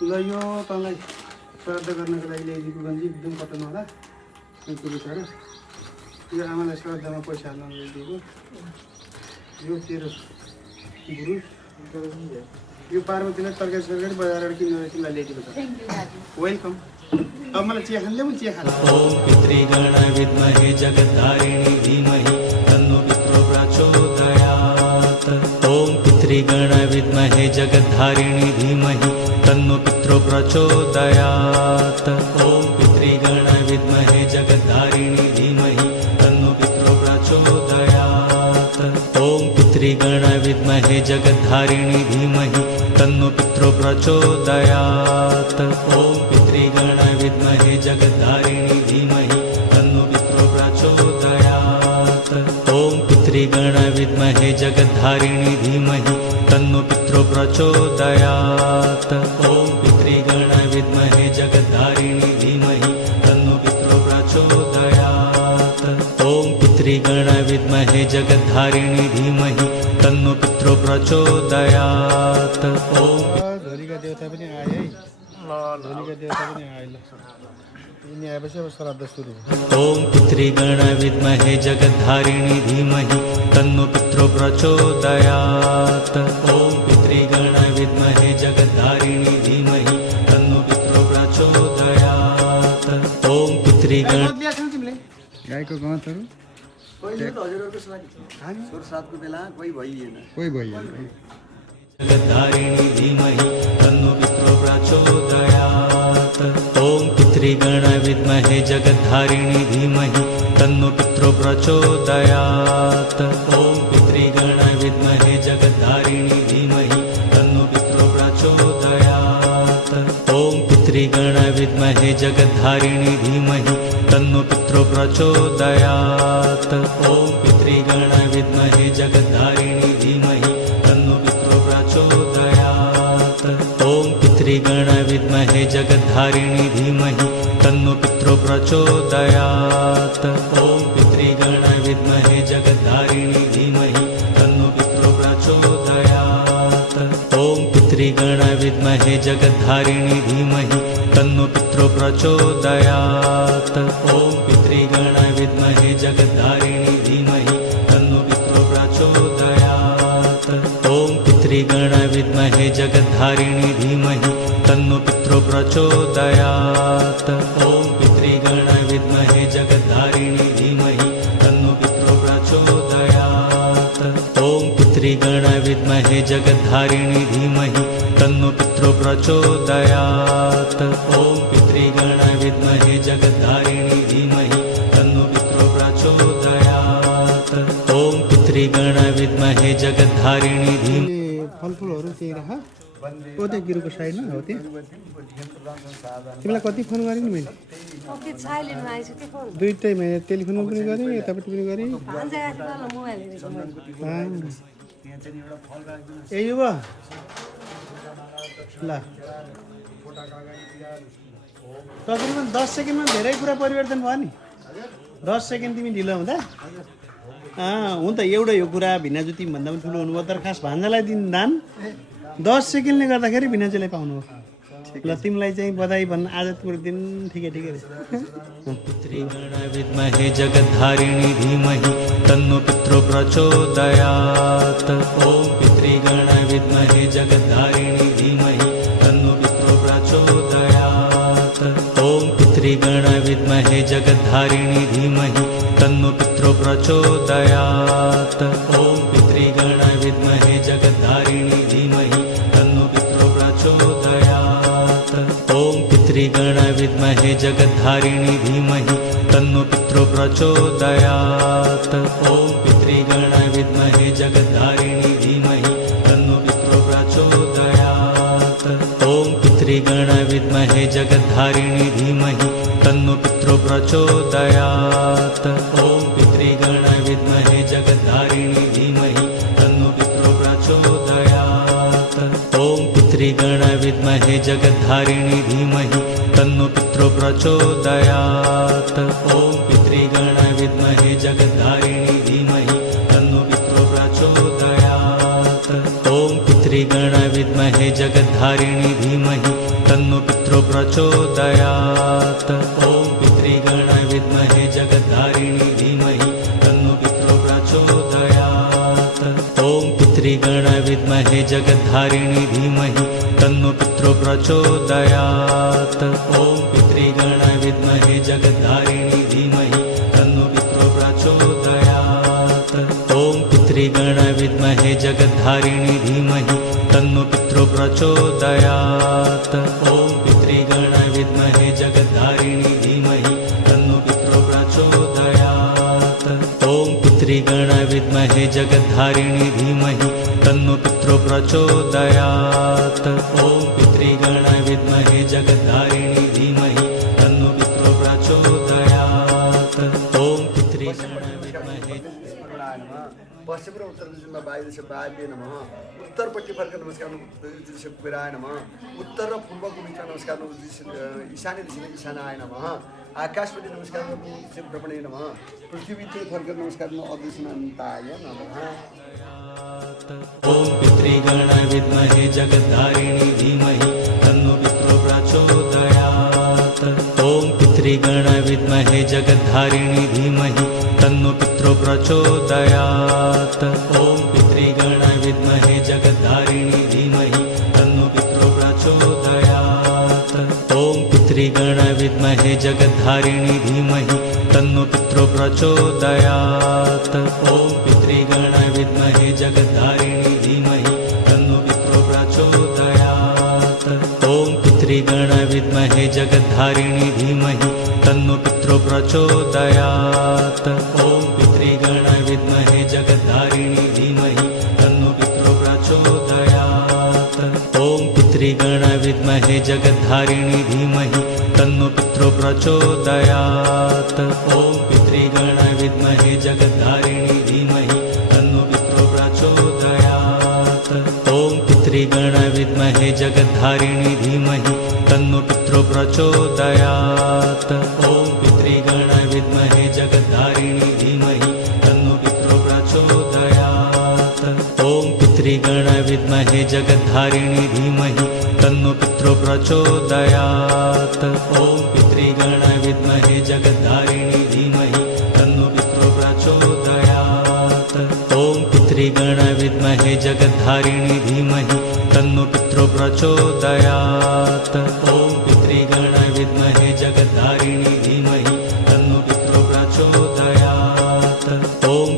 ल यो तँलाई श्राद्ध गर्नको लागि ल्याइदिएको गन्जी एकदम कटन होला कुरो छ र यो आमालाई श्राद्धमा पैसा हाल्न ल्याइदिएको यो तेरो गुरुस यो पार्वतीलाई तरकारी सरकारी बजारबाट किनेर तिमीलाई ल्याइदिएको छ वेलकम अब मलाई चिया खान ल्याऊ चिया खान ओम पितृगण विद्महे जगद्धारिणी धीमहि तन्नो पितरो प्रचोदयात् ओम पितृगण विद्महे जगद्धारिणी धीमहि तन्नो पितरो प्रचोदयात् ओम पितृगण विद्महे जगद्धारिणी धीमहि तन्नो पितरो प्रचोदयात् ओम पितृगण विद्महे जगद्धारिणी धीमहि तन्नो पितरो प्रचोदयात् ओम पितृगण विद्महे जगद्धारिणी धीमहि तन्नो पितरो प्रचोदयात् ओम पितृगण विद्महे जगद्धारिणी धीमहि तन्नो पितरो प्रचोदयात् ओम पितृगण विद्महे जगद्धारिणी धीमहि तन्नो पितरो प्रचोदयात् ओम पितृगण विद्महे जगद्धारिणी धीमहि तन्नो पितरो प्रचोदयात् ओम धोरीका देवता पनि आए है धोरीका देवता पनि आए ल यिनी आएपछि अब श्राद्ध सुरु ओम पितृगण विद्महे जगद्धारिणी धीमहि तन्नो पितरो प्रचोदयात् ओम पितृगण विद्महे जगद्धारिणी धीमहि तन्नो पितरो प्रचोदयात् ओम पितृगण तिमीले गाईको गहतहरू पहिले त हजुरहरूको लागि छोर सातको बेला कोही भइएन कोही भइएन जगद्धारिणी धीमहि तन्नो पितरो प्रचोदयात् ओम पितृगण विद्महे जगद्धारिणी धीमहि तन्नो पितरो प्रचोदयात् ओम पितृगण विद्महे जगद्धारिणी धीमहि तन्नो पितरो प्रचोदयात् ओम पितृगण विद्महे जगद्धारिणी धीमहि तन्नो पितरो प्रचोदयात् ओम पितृगण विद्महे जगद्धारिणी धीमहि तन्नो पितरो प्रचोदयात् ओम पितृगण विद्महे जगद्धारिणी धीमहि तन्नो पितरो प्रचोदयात् ओम पितृगण विद्महे जगद्धारिणी धीमहि तन्नो पितरो प्रचोदयात् ओम पितृगण विद्महे जगद्धारिणी धीमहि तन्नो पितरो प्रचोदयात् ओम पितृगण विद्महे जगद्धारिणी धीमहि तन्नो पितरो प्रचोदयात् ओम पितृगण विद्महे जगद्धारिणी धीमहि तन्नो पितरो प्रचोदयात् ओम पितृगण विद्महे जगद्धारिणी धीमहि तन्नो पितरो प्रचोदयात् ओम पितृगण विद्महे जगद्धारिणी धीमहि तन्नो पितरो प्रचोदयात् ओम पितृगण विद्महे जगद्धारिणी धीमहि तन्नो पितरो प्रचोदयात् ओम पितृगण विद्महे जगद्धारिणी धीमहि फलफुलहरू त्यही राख हो त्यो गिरुको साइडमा हो त्यो तिमीलाई कति फोन गरेँ नि मैले दुइटै मैले टेलिफोनमा पनि गरेँ यतापट्टि पनि गरेँ ए युवा ल तकरिबन 10 सेकेन्डमा धेरै कुरा परिवर्तन भयो नि 10 सेकेन्ड तिमी ढिलो हुँदा हुन त एउटै हो कुरा भिनाजु तिमीभन्दा पनि ठुलो हुनुभयो तर खास भान्जालाई दिन दान 10 सेकेन्डले गर्दाखेरि भिनाजुलाई पाउनु हो ल तिमीलाई चाहिँ बधाई भन्न आज तिम्रो दिन ठिकै ठिकै रहेछ पितृगण विद्महे जगद्धारिणी धीमहि तन्नो पितरो प्रचोदयात् ओम पितृगण विद्महे जगद्धारिणी धीमहि तन्नो पितरो प्रचोदयात् ओम पितृगण विद्महे जगद्धारिणी धीमहि तन्नो पितरो प्रचोदयात् ओम पितृगण विद्महे जगद्धारिणी धीमहि तन्नो पितरो प्रचोदयात् ओम पितृगण विद्महे जगद्धारिणी धीमहि तन्नो पितरो प्रचोदयात् ओम पितृगण विद्महे जगद्धारिणी धीमहि तन्नो पितरो प्रचोदयात् ओम पितृगण विद्महे जगद्धारिणी धीमहि तन्नो पितरो प्रचोदयात् ओम पितृगण विद्महे जगद्धारिणी धीमहि तन्नो पितरो प्रचोदयात् ओम पितृगण विद्महे जगद्धारिणी धीमहि तन्नो पितरो प्रचोदयात् ओम पितृगण विद्महे जगद्धारिणी धीमहि तन्नो पितरो प्रचोदयात् ओम पितृ पितृगण विद्महे जगद्धारिणी धीमहि तन्नो पितरो प्रचोदयात् ॐ पितृगण विद्महे जगद्धारिणी धीमहि तन्नो पितरो प्रचोदयात् ॐ पितृगण विद्महे जगद्धारिणी धीमहि तन्नो पितरो प्रचोदयात् ॐ पितृगण विद्महे जगद्धारिणी धीमहि तन्नो पितरो प्रचोदयात् ॐ पितृगण विद्महे जगद्धारिणी धीमहि तन्नो पितरो प्रचोदयात् ॐ पितृगण विद्महे जगद्धारिणी धीमहि तन्नो पितरो प्रचोदयात् ॐ पितृगण विद्महे जगद्धारिणी धीमहि तन्नो पितरो प्रचोदयात् ॐ पितृगण विद्महे जगद्धारिणी धीमहि तन्नो पितरो प्रचोदयात् ॐ पितृगण विद्महे पश्चिम र उत्तर दिशामा वायु दिशा वायव्य नमः उत्तरपट्टि फर्क नमस्कार दिशा कुबेराय नमः उत्तर र पूर्वको बिचमा नमस्कार ईशान्य दिशा ईशानाय नमः आकाशपट्टि नमस्कार ब्रह्मणे नमः पृथ्वीतिर फर्क नमस्कार अदृश्यनाय नमः ॐ पितृगण विद्महे जगद्धारिणी धीमहि तन्नो पितरो प्रचोदयात् ॐ पितृगण विद्महे जगद्धारिणी धीमहि तन्नो पितरो प्रचोदयात् ॐ पितृगण विद्महे जगद्धारिणी धीमहि तन्नो पितरो प्रचोदयात् ॐ पितृगण विद्महे जगद्धारिणी धीमहि तन्नो पितरो प्रचोदयात् ॐ पितृगण विद्महे जगद्धारिणी धीमहि तन्नो पितरो प्रचोदयात् ॐ पितृगण विद्महे जगद्धारिणी धीमहि तन्नो पितरो प्रचोदयात् ॐ पितृगण विद्महे जगद्धारिणी धीमहि तन्नो पितरो प्रचोदयात् ॐ पितृगण विद्महे जगद्धारिणी धीमहि तन्नो पितरो प्रचोदयात् ॐ पितृगण विद्महे जगद्धारिणी धीमहि तन्नो पितरो प्रचोदयात् ॐ पितृगण विद्महे जगद्धारिणी धीमहि तन्नो पितरो प्रचोदयात् ॐ पितृगण विद्महे जगद्धारिणी धीमहि तन्नो पितरो प्रचोदयात् ॐ पितृगण विद्महे जगद्धारिणी धीमहि तन्नो पितरो प्रचोदयात् ॐ पितृगण विद्महे जगद्धारिणी धीमहि तन्नो पितरो प्रचोदयात् ॐ पितृगण विद्महे जगद्धारिणी धीमहि तन्नो पितरो प्रचोदयात् ॐ पितृगण विद्महे जगद्धारिणी धीमहि तन्नो पितरो प्रचोदयात् ॐ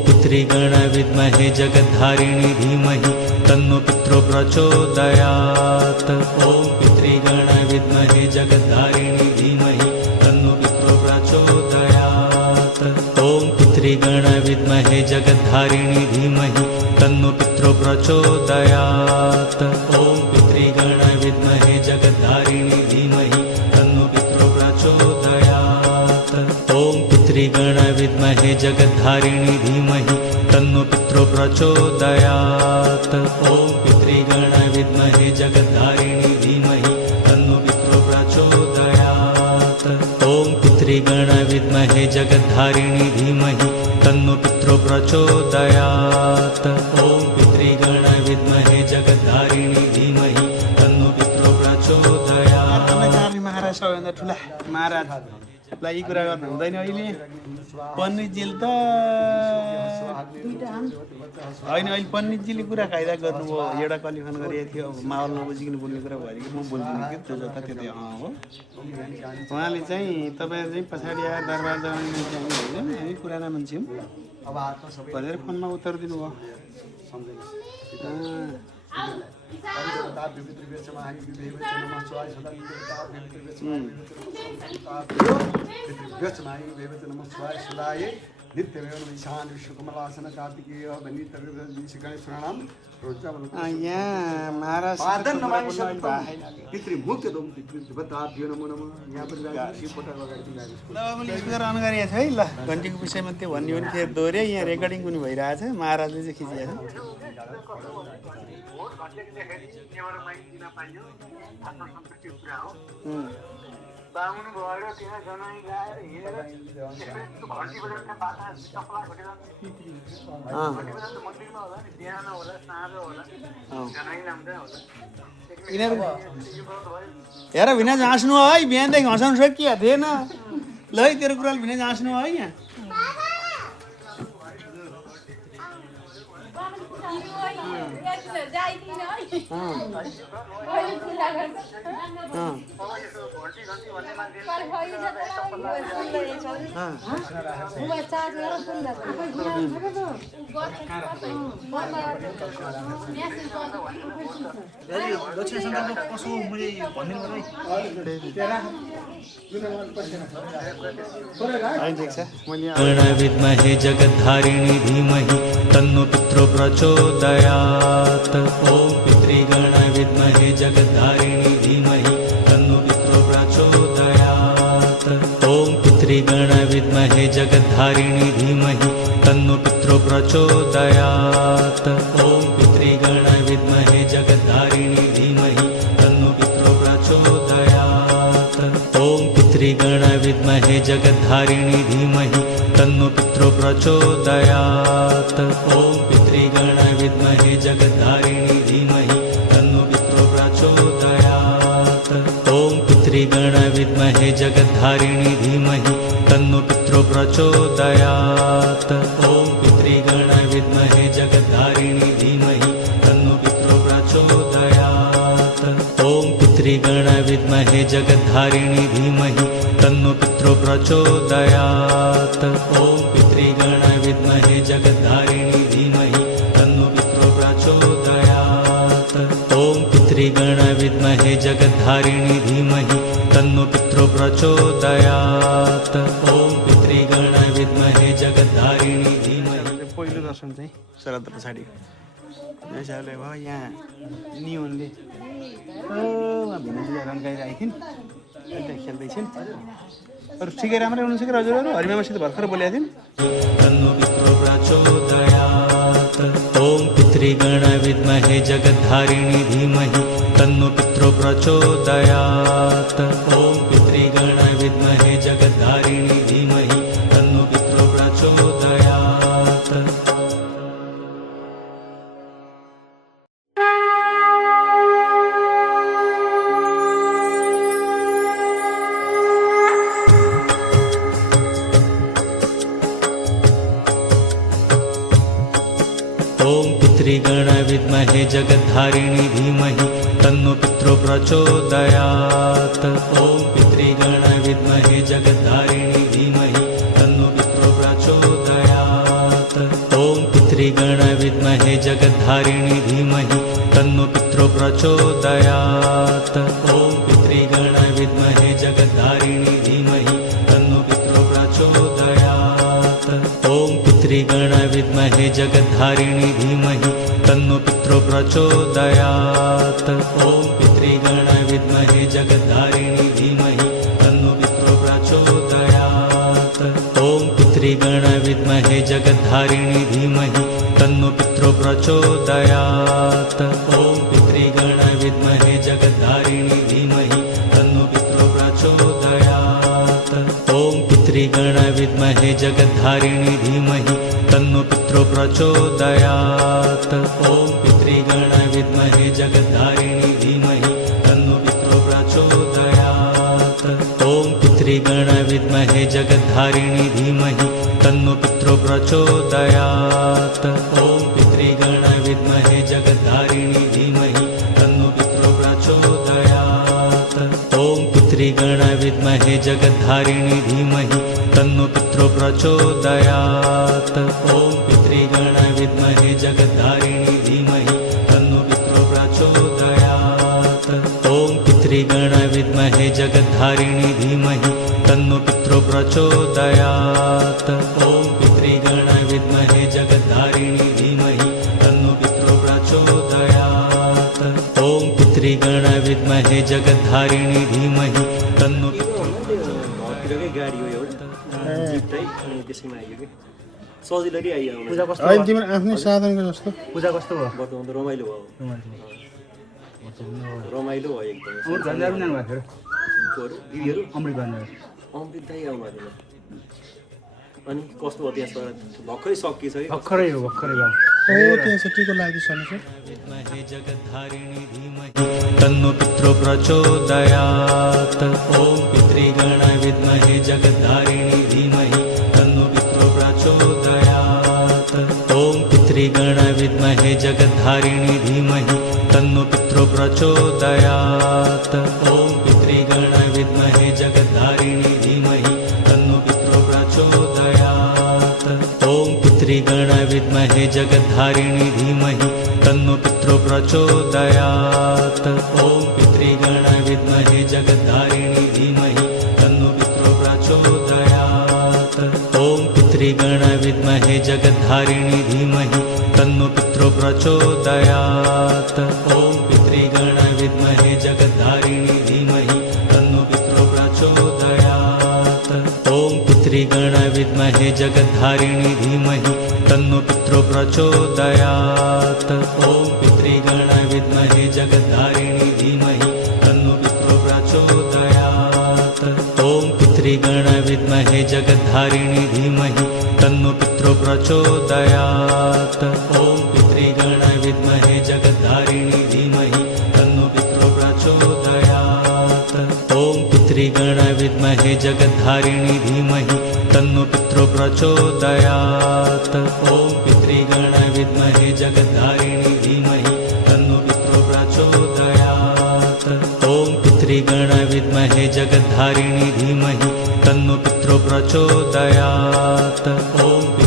पितृगण विद्महे जगद्धारिणी धीमहि तन्नो पितरो प्रचोदयात् ॐ पितृगण विद्महे जगद्धारिणी धीमहि तन्नो पितरो प्रचोदयात् ॐ पितृगण विद्महे जगद्धारिणी धीमहि तन्नो पितरो प्रचोदयात् ॐ पितृगण विद्महे जगद्धारिणी धीमहि तन्नो पितरो प्रचोदयात् ॐ पितृगण विद्महे जगद्धारिणी धीमहि तन्नो पितरो प्रचोदयात् ॐ पितृगण विद्महे जगद्धारिणी धीमहि तन्नो पितरो प्रचोदयात् ॐ पितृगण विद्महे जगद्धारिणी धीमहि तन्नो पितरो प्रचोदयात् ॐ पितृगण विद्महे जगद्धारिणी धीमहि तन्नो पितरो प्रचोदयात् महाराज सबैभन्दा ठुला महाराजलाई यी कुरा गर्नु हुँदैन अहिले पण्डितजीले त होइन अहिले पण्डितजीले कुरा कायदा गर्नुभयो एउटा क्वालिफाई गरिएको थियो अब माहौल नबुझिकन बोल्ने कुरा भयो कि म बोल्दिनँ कि त्यो जता त्यो हो उहाँले चाहिँ तपाईँहरू चाहिँ पछाडि आएर दरबार जमाउने होइन हामी पुराना मान्छे हौँ भनेर फोनमा उत्तर दिनुभयो यहाँ महाराज है ल घन्टीको विषयमा त्यो भन्ने पनि फेरि दोहोऱ्यो यहाँ रेकर्डिङ पनि भइरहेछ महाराजले चाहिँ खिचिरहेको छ घटेको देखेर त्यहाँबाट माइक दिन पाइयो आत्मसन्तुष्टिको कुरा हो बाहुनु भयो त्यहाँ जनाइ गाएर हिँडेर त्यसपछि घन्टी बजाएर त्यहाँ बाटा चप्ला घटेर घन्टी बजाएर त मन्दिरमा होला नि बिहान होला साँझ होला जनाइ नाम्दै होला हेर भिना हाँस्नु है बिहानदेखि हँसाउनु सकिया थिएन ल है तेरो कुराले भिना हाँस्नु है यहाँ विद्महे जगद्धारिणी धीमहि तन्नो पितरो प्रचोदयात् ॐ पितृगण विद्महे जगद्धारिणी धीमहि तन्नो पितरो प्रचोदयात् ॐ पितृगण विद्महे जगद्धारिणी धीमहि तन्नो पितरो प्रचोदयात् ॐ पितृगण विद्महे जगद्धारिणी धीमहि तन्नो पितरो प्रचोदयात् ॐ पितृगण विद्महे जगद्धारिणी धीमहि तन्नो पितरो प्रचोदयात् ॐ पितृगण विद्महे जगद्धारिणी धीमहि तन्नो पितरो प्रचोदयात् ॐ पितृगण विद्महे जगद्धारिणी धीमहि तन्नो पितरो प्रचोदयात् ॐ पितृगण विद्महे जगद्धारिणी धीमहि तन्नो पितरो प्रचोदयात् ॐ पितृगण विद्महे जगद्धारिणी धीमहि तन्नो पितरो प्रचोदयात् ॐ पितृगण विद्महे जगद्धारिणी धीमहि तन्नो पितरो प्रचोदयात् ॐ पितृगण विद्महे जगद्धारिणी धीमहि तन्नो पितरो प्रचोदयात् ॐ पितृगण विद्महे जगद्धारिणी धीमहि पहिलो दर्शन चाहिँ श्राद्ध पछाडि हिसाबले भयो यहाँ निहुनले भिनाजी रन्काइरहेको थिइन् अहिले खेल्दैछन् अरू ठिकै राम्रै हुनुहुन्छ कि हजुरहरू हरिमामासित भर्खर बोलेको थियौँ तन्नो पितरो प्रचोदयात् ॐ पितृगण विद्महे जगद्धारिणी धीमहि तन्नो पितरो प्रचोदयात् ॐ पितृगण विद्महे जगद्धारिणी धीमहि तन्नो पितरो प्रचोदयात् ॐ पितृगण विद्महे जगद्धारिणी धीमहि तन्नो पितरो प्रचोदयात् ॐ पितृगण विद्महे जगद्धारिणी धीमहि तन्नो पितरो प्रचोदयात् ॐ पितृगण विद्महे जगद्धारिणी धीमहि तन्नो पितरो प्रचोदयात् ॐ पितृगण विद्महे जगद्धारिणी धीमहि तन्नो पितरो प्रचोदयात् ॐ पितृगण विद्महे जगद्धारिणी धीमहि तन्नो पितरो प्रचोदयात् ॐ पितृगण विद्महे जगद्धारिणी धीमहि तन्नो पितरो प्रचोदयात् ॐ पितृगण विद्महे जगद्धारिणी धीमहि तन्नो पितरो प्रचोदयात् ॐ पितृगण विद्महे जगद्धारिणी धीमहि तन्नो पितरो प्रचोदयात् ॐ पितृगण विद्महे जगद्धारिणी धीमहि तन्नो पितरो प्रचोदयात् ॐ पितृगण विद्महे जगद्धारिणी धीमहि तन्नो पितरो प्रचोदयात् ॐ पितृगण विद्महे जगद्धारिणी धीमहि तन्नो पितरो प्रचोदयात् ॐ पितृगण विद्महे जगद्धारिणी धीमहि तन्नो पितरो प्रचोदयात् ॐ पितृगण विद्महे जगद्धारिणी धीमहि तन्नो पितरो प्रचोदयात् ॐ पितृगण विद्महे जगद्धारिणी धीमहि तन्नो पितरो प्रचोदयात् ॐ पितृगण विद्महे जगद्धारिणी धीमहि तन्नो पितरो प्रचोदयात् ॐ पितृगण विद्महे जगद्धारिणी धीमहि तन्नो पितरो प्रचोदयात् ॐ पितृगण विद्महे जगद्धारिणी धीमहि तन्नो गाडी हो एउटा जिप चाहिँ अनि त्यसैमा आइयो कि सजिलै आइआउनु पूजा कस्तो होइन तिम्रो आफ्नै साधनको जस्तो पूजा कस्तो भयो वर्तमान त रमाइलो भयो रमाइलो भयो एकदमै अमृत भन्दा पनि जानु भएको कोहरू दिदीहरू अमृत भन्दा अमृत दाइ आउनु भएको अनि कस्तो भयो त्यहाँ भर्खरै सकिएछ कि भर्खरै हो भर्खरै भयो ओ त्यहाँ छ टिको लगाइदिइसक्नु छ विद्महे जगद्धारिणी धीमहि तन्नो पितरो प्रचोदयात् ॐ पितृगण विद्महे जगद्धारिणी धीमहि तन्नो पितरो प्रचोदयात् ॐ पितृगण विद्महे जगद्धारिणी धीमहि तन्नो पितरो प्रचोदयात् ॐ पितृगण विद्महे जगद्धारिणी धीमहि तन्नो पितरो प्रचोदयात् ॐ पितृगण विद्महे जगद्धारिणी धीमहि तन्नो पितरो प्रचोदयात् ॐ पितृगण विद्महे जगद्धारिणी धीमहि तन्नो पितरो प्रचोदयात् ॐ पितृगण विद्महे जगद्धारिणी धीमहि तन्नो पितरो प्रचोदयात् ॐ पितृगण विद्महे जगद्धारिणी धीमहि तन्नो पितरो प्रचोदयात् ॐ पितृगण विद्महे जगद्धारिणी धीमहि तन्नो पितरो प्रचोदयात् ॐ पितृगण विद्महे जगद्धारिणी धीमहि तन्नो पितरो प्रचोदयात् ॐ पितृगण विद्महे जगद्धारिणी धीमहि तन्नो पितरो प्रचोदयात् ॐ पितृगण विद्महे जगद्धारिणी धीमहि तन्नो पितरो प्रचोदयात् ॐ पितृगण विद्महे जगद्धारिणी धीमहि तन्नो पितरो प्रचोदयात् ॐ पितृगण विद्महे जगद्धारिणी धीमहि तन्नो पितरो प्रचोदयात् ॐ पितृगण विद्महे जगद्धारिणी धीमहि तन्नो पितरो प्रचोदयात् ॐ